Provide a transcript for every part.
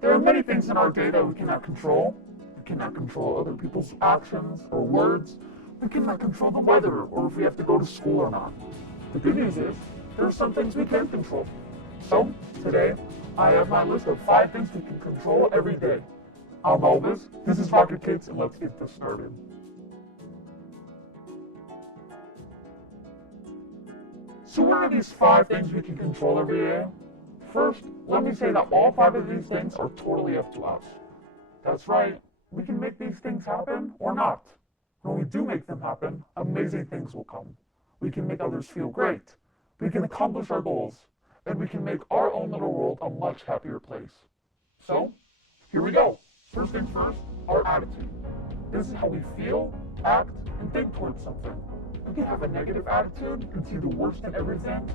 There are many things in our day that we cannot control. We cannot control other people's actions or words. We cannot control the weather or if we have to go to school or not. The good news is, there are some things we can control. So, today, I have my list of 5 things we can control every day. I'm Elvis, this is Rocket Kids, and let's get this started. So what are these 5 things we can control every day? First, let me say that all 5 of these things are totally up to us. That's right, we can make these things happen or not. When we do make them happen, amazing things will come. We can make others feel great. We can accomplish our goals. And we can make our own little world a much happier place. So, here we go. First things first, our attitude. This is how we feel, act, and think towards something. We can have a negative attitude and see the worst in everything,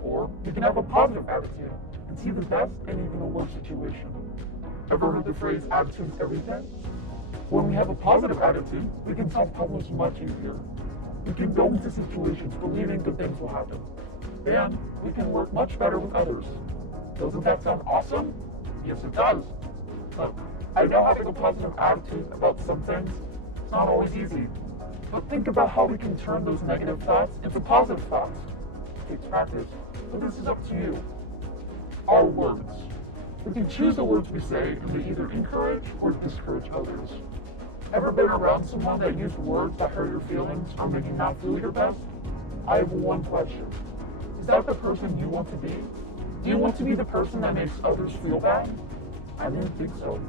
or we can have a positive attitude and see the best in even a worse situation. Ever heard the phrase attitude's everything? When we have a positive attitude, we can solve problems much easier. We can go into situations believing good things will happen. And we can work much better with others. Doesn't that sound awesome? Yes, it does. Look, I know having a positive attitude about some things is not always easy. But think about how we can turn those negative thoughts into positive thoughts. It takes practice, but this is up to you. Our words. We can choose the words we say, and they either encourage or discourage others. Ever been around someone that used words that hurt your feelings or make you not feel your best? I have one question. Is that the person you want to be? Do you want to be the person that makes others feel bad? I didn't think so.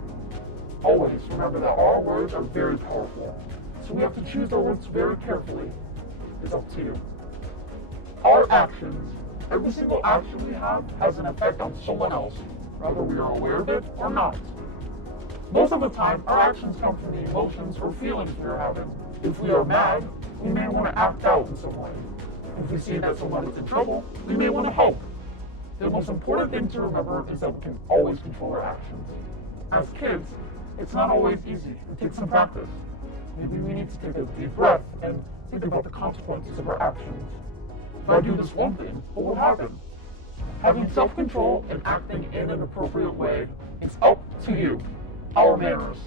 Always remember that our words are very powerful, so we have to choose our words very carefully. It's up to you. Our actions. Every single action we have has an effect on someone else, whether we are aware of it or not. Most of the time, our actions come from the emotions or feelings we are having. If we are mad, we may want to act out in some way. If we see that someone is in trouble, we may want to help. The most important thing to remember is that we can always control our actions. As kids, it's not always easy. It takes some practice. Maybe we need to take a deep breath and think about the consequences of our actions. If I do this one thing, what will happen? Having self-control and acting in an appropriate way, it's up to you. Our manners.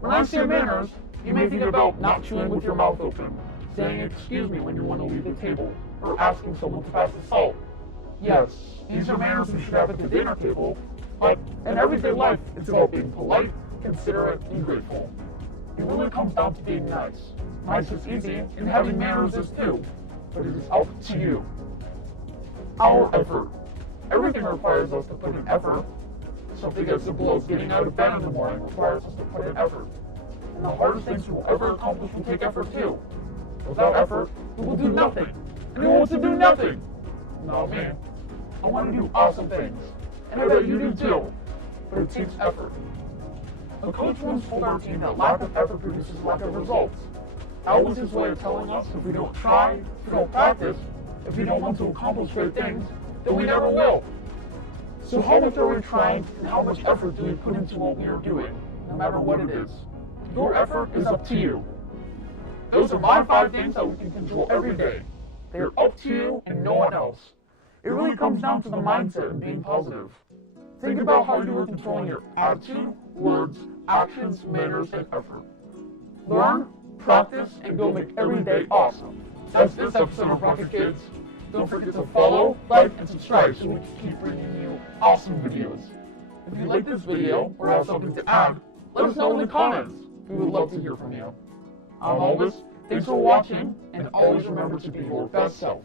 When I say manners, you may think about not chewing with your mouth open, saying excuse me when you want to leave the table, or asking someone to pass the salt. Yes, these are manners we should have at the dinner table, but in everyday life, it's about being polite, considerate, and grateful. It really comes down to being nice. Nice is easy, and having manners is too, but it is up to you. Our effort. Everything requires us to put in effort. Something as simple as getting out of bed in the morning requires us to put in effort. And the hardest things you will ever accomplish will take effort too. Without effort, you will do nothing. And you want to do nothing. Not me. I want to do awesome things. And I bet you do too. But it takes effort. A coach once told our team that lack of effort produces lack of results. That was his way of telling us if we don't try, if we don't practice, if we don't want to accomplish great things, then we never will. So how much are we trying and how much effort do we put into what we are doing, no matter what it is? Your effort is up to you. Those are my 5 things that we can control every day. They are up to you and no one else. It really comes down to the mindset and being positive. Think about how you are controlling your attitude, words, actions, manners, and effort. Learn, practice, and go make every day awesome. That's this episode of Rocket Kids. Don't forget to follow, like, and subscribe so we can keep bringing you awesome videos. If you like this video or have something to add, let us know in the comments. We would love to hear from you. I'm Elvis. Thanks for watching, and always remember to be your best self.